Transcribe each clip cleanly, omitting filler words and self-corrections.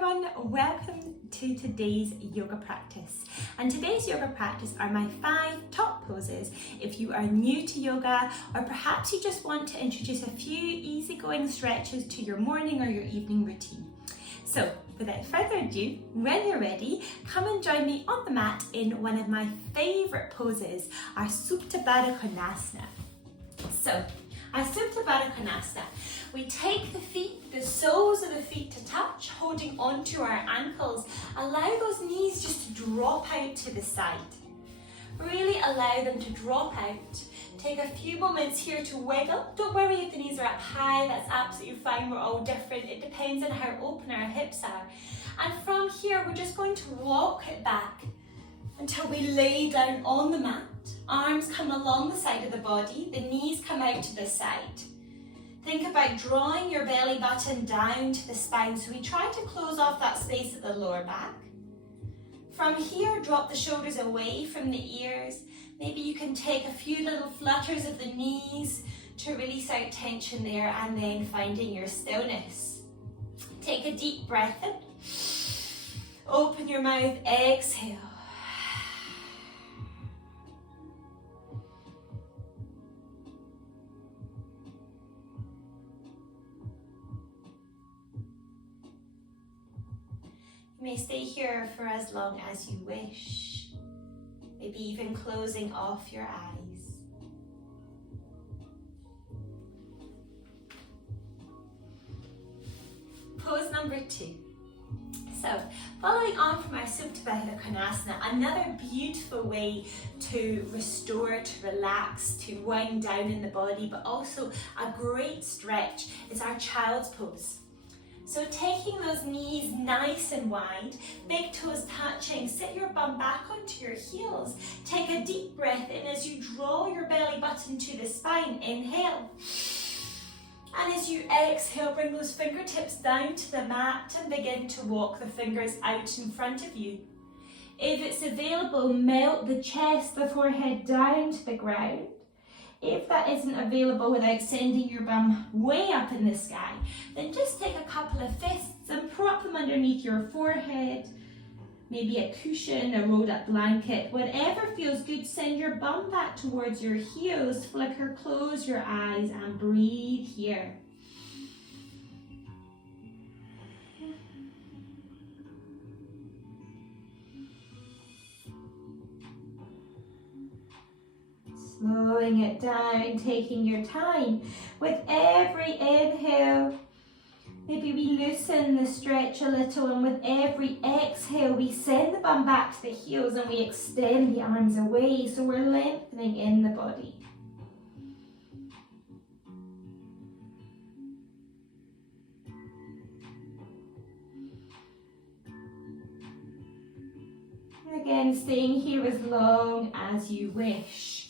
everyone, welcome to today's yoga practice. And today's yoga practice are my 5 top poses if you are new to yoga, or perhaps you just want to introduce a few easygoing stretches to your morning or your evening routine. So without further ado, when you're ready, come and join me on the mat in one of my favourite poses, our Supta Baddha Konasana. So, our Supta Baddha Konasana, we take the feet, the soles of the feet to touch, holding onto our ankles. Allow those knees just to drop out to the side. Really allow them to drop out. Take a few moments here to wiggle. Don't worry if the knees are up high, that's absolutely fine. We're all different. It depends on how open our hips are. And from here, we're just going to walk it back until we lay down on the mat. Arms come along the side of the body, the knees come out to the side. Think about drawing your belly button down to the spine, so we try to close off that space at the lower back. From here, drop the shoulders away from the ears. Maybe you can take a few little flutters of the knees to release out tension there, and then finding your stillness. Take a deep breath in. Open your mouth, exhale. You may stay here for as long as you wish, maybe even closing off your eyes. Pose number 2. So, following on from our Supta Baddha Konasana, another beautiful way to restore, to relax, to wind down in the body, but also a great stretch is our child's pose. So taking those knees nice and wide, big toes touching, sit your bum back onto your heels. Take a deep breath in as you draw your belly button to the spine. Inhale. And as you exhale, bring those fingertips down to the mat and begin to walk the fingers out in front of you. If it's available, melt the chest, the forehead down to the ground. If that isn't available without sending your bum way up in the sky, then just take a couple of fists and prop them underneath your forehead. Maybe a cushion, a rolled up blanket, whatever feels good. Send your bum back towards your heels, flicker, close your eyes and breathe here. Slowing it down, taking your time. With every inhale, maybe we loosen the stretch a little, and with every exhale, we send the bum back to the heels and we extend the arms away, so we're lengthening in the body. Again, staying here as long as you wish.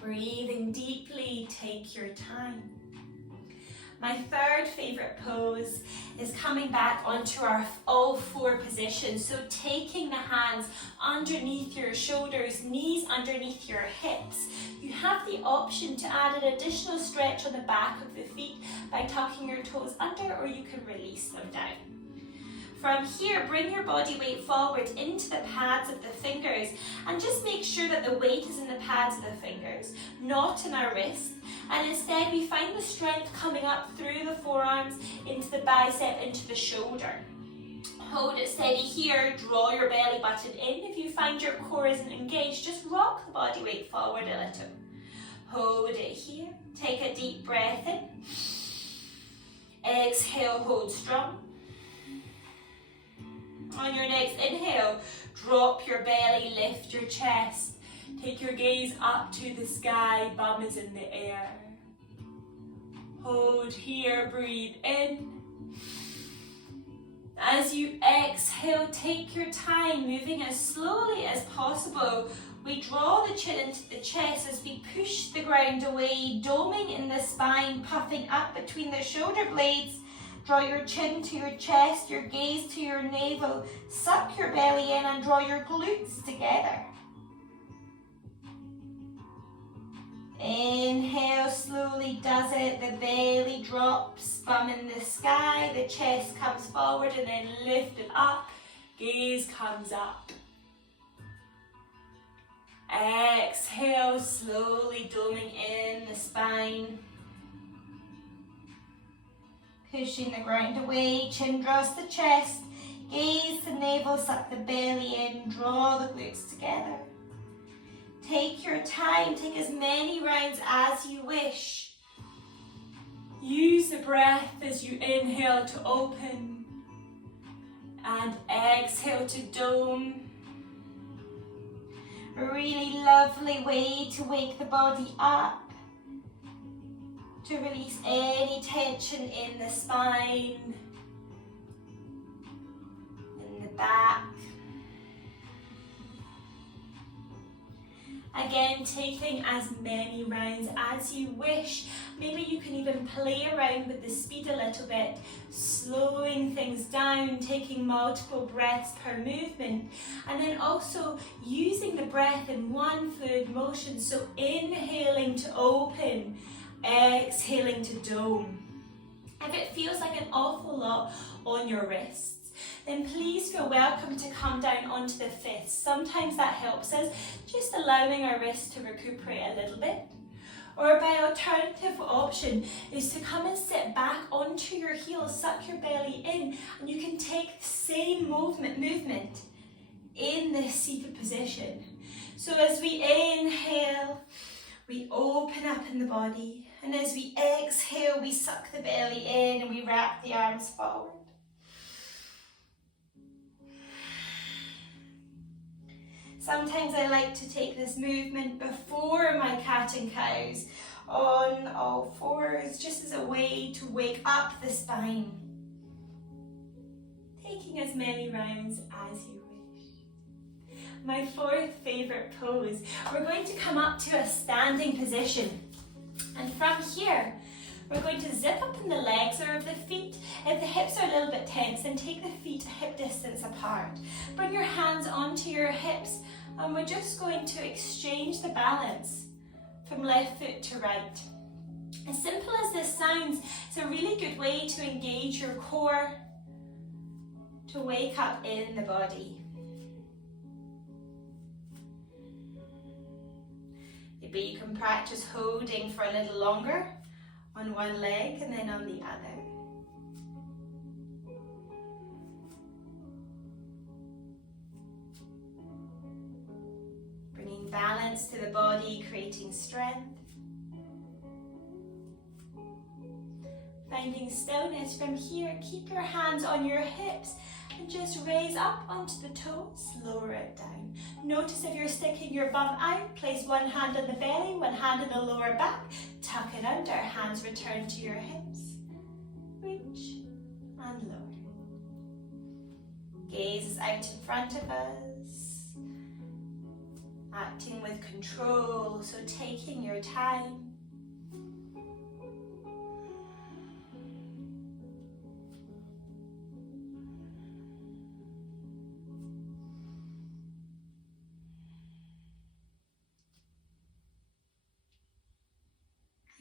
Breathing deeply, take your time. My third favourite pose is coming back onto our all 4 position. So taking the hands underneath your shoulders, knees underneath your hips. You have the option to add an additional stretch on the back of the feet by tucking your toes under, or you can release them down. From here, bring your body weight forward into the pads of the fingers, and just make sure that the weight is in the pads of the fingers, not in our wrist. And instead, we find the strength coming up through the forearms, into the bicep, into the shoulder. Hold it steady here, draw your belly button in. If you find your core isn't engaged, just rock the body weight forward a little. Hold it here, take a deep breath in. Exhale, hold strong. On your next inhale, drop your belly, lift your chest. Take your gaze up to the sky, bum is in the air. Hold here, breathe in. As you exhale, take your time, moving as slowly as possible. We draw the chin into the chest as we push the ground away, doming in the spine, puffing up between the shoulder blades. Draw your chin to your chest, your gaze to your navel. Suck your belly in and draw your glutes together. Inhale, slowly does it. The belly drops, bum in the sky. The chest comes forward and then lift it up. Gaze comes up. Exhale, slowly doming in the spine. Pushing the ground away, chin draws the chest. Gaze the navel, suck the belly in, draw the glutes together. Take your time, take as many rounds as you wish. Use the breath as you inhale to open and exhale to dome. A really lovely way to wake the body up, to release any tension in the spine, in the back. Again, taking as many rounds as you wish. Maybe you can even play around with the speed a little bit, slowing things down, taking multiple breaths per movement, and then also using the breath in one fluid motion. So inhaling to open, exhaling to dome. If it feels like an awful lot on your wrists, then please feel welcome to come down onto the fists. Sometimes that helps us, just allowing our wrists to recuperate a little bit. Or by alternative option is to come and sit back onto your heels, suck your belly in, and you can take the same movement in this seated position. So as we inhale, we open up in the body, and as we exhale, we suck the belly in and we wrap the arms forward. Sometimes I like to take this movement before my cat and cows on all fours, just as a way to wake up the spine. Taking as many rounds as you wish. My fourth favourite pose, we're going to come up to a standing position. And from here, we're going to zip up in the legs or of the feet. If the hips are a little bit tense, then take the feet hip distance apart. Bring your hands onto your hips, and we're just going to exchange the balance from left foot to right. As simple as this sounds, it's a really good way to engage your core, to wake up in the body. Maybe you can practice holding for a little longer on one leg and then on the other. Bringing balance to the body, creating strength. Finding stillness from here. Keep your hands on your hips and just raise up onto the toes, lower it down. Notice if you're sticking your bum out, place one hand on the belly, one hand on the lower back, tuck it under, hands return to your hips. Reach and lower. Gaze is out in front of us. Acting with control, so taking your time.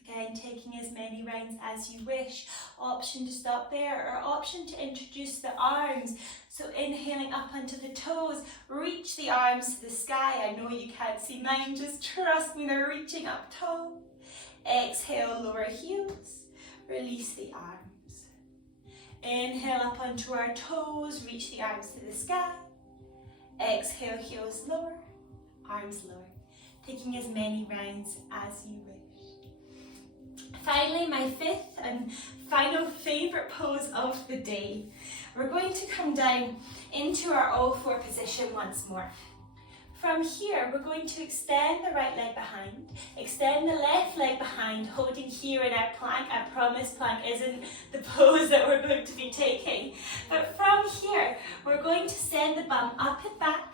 Again, taking as many rounds as you wish. Option to stop there, or option to introduce the arms. So inhaling up onto the toes, reach the arms to the sky. I know you can't see mine, just trust me, they're reaching up tall. Exhale, lower heels, release the arms. Inhale up onto our toes, reach the arms to the sky. Exhale, heels lower, arms lower. Taking as many rounds as you wish. Finally, my fifth and final favourite pose of the day. We're going to come down into our all four position once more. From here, we're going to extend the right leg behind, extend the left leg behind, holding here in our plank. I promise plank isn't the pose that we're going to be taking. But from here, we're going to send the bum up and back.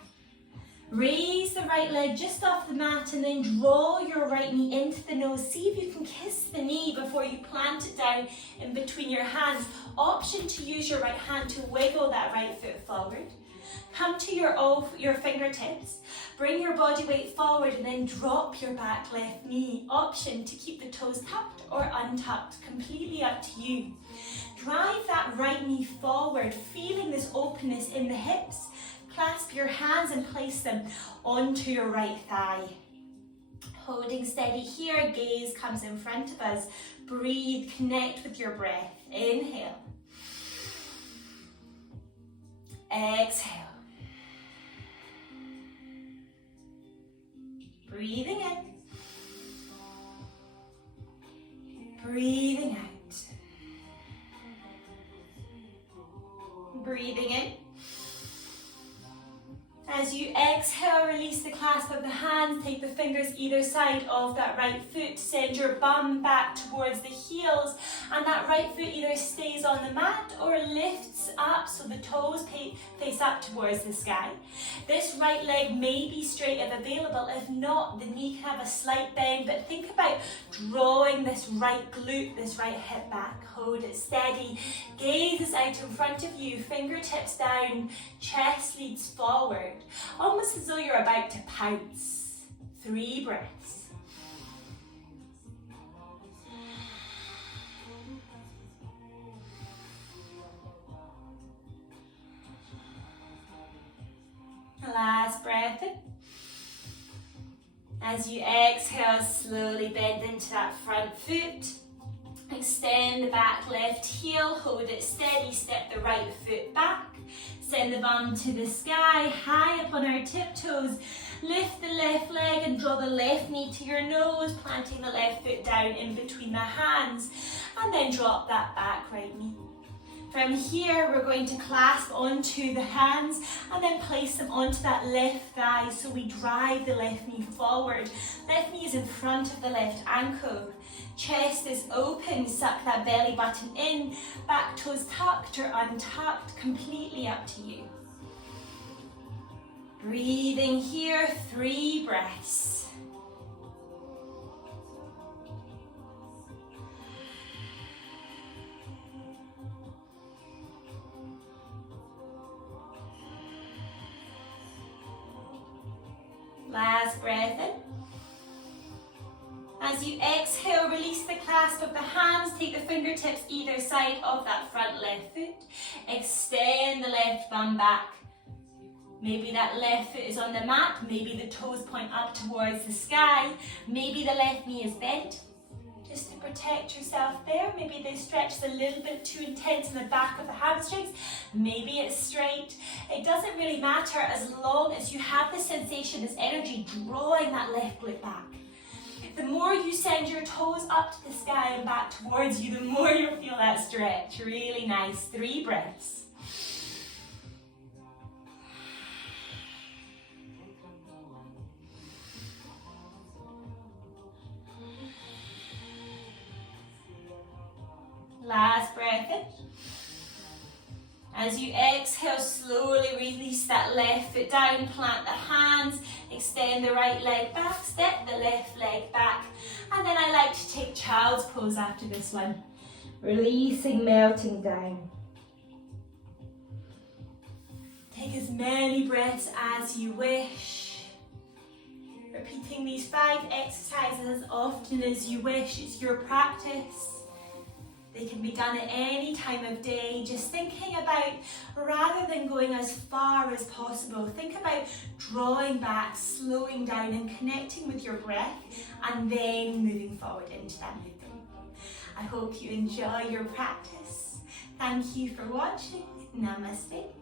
Raise the right leg just off the mat and then draw your right knee into the nose. See if you can kiss the knee before you plant it down in between your hands. Option to use your right hand to wiggle that right foot forward. Come to your fingertips. Bring your body weight forward and then drop your back left knee. Option to keep the toes tucked or untucked, completely up to you. Drive that right knee forward, feeling this openness in the hips. Clasp your hands and place them onto your right thigh. Holding steady here, gaze comes in front of us. Breathe, connect with your breath. Inhale. Exhale. Breathing in. Breathing out. Breathing in. As you exhale, release the clasp of the hands, take the fingers either side of that right foot, send your bum back towards the heels, and that right foot either stays on the mat or lifts up so the toes face up towards the sky. This right leg may be straight if available. If not, the knee can have a slight bend, but think about drawing this right glute, this right hip back. Hold it steady. Gaze is out in front of you, fingertips down, chest leads forward. Almost as though you're about to pounce. 3 breaths. Last breath in. As you exhale, slowly bend into that front foot. Extend the back left heel, hold it steady, step the right foot back. Send the bum to the sky, high up on our tiptoes. Lift the left leg and draw the left knee to your nose, planting the left foot down in between the hands. And then drop that back right knee. From here, we're going to clasp onto the hands and then place them onto that left thigh so we drive the left knee forward. Left knee is in front of the left ankle. Chest is open, suck that belly button in, back toes tucked or untucked, completely up to you. Breathing here, 3 breaths. Last breath in. As you exhale, release the clasp of the hands, take the fingertips either side of that front left foot. Extend the left bum back. Maybe that left foot is on the mat, maybe the toes point up towards the sky, maybe the left knee is bent. Just to protect yourself there, maybe they stretched a little bit too intense in the back of the hamstrings, maybe it's straight. It doesn't really matter as long as you have the sensation, this energy drawing that left glute back. The more you send your toes up to the sky and back towards you, the more you'll feel that stretch. Really nice. 3 breaths. Last breath in. As you exhale, slowly release that left foot down, plant the hands, extend the right leg back, step the left leg back. And then I like to take child's pose after this one. Releasing, melting down. Take as many breaths as you wish. Repeating these 5 exercises as often as you wish. It's your practice. They can be done at any time of day, just thinking about, rather than going as far as possible, think about drawing back, slowing down and connecting with your breath and then moving forward into that movement. I hope you enjoy your practice. Thank you for watching. Namaste.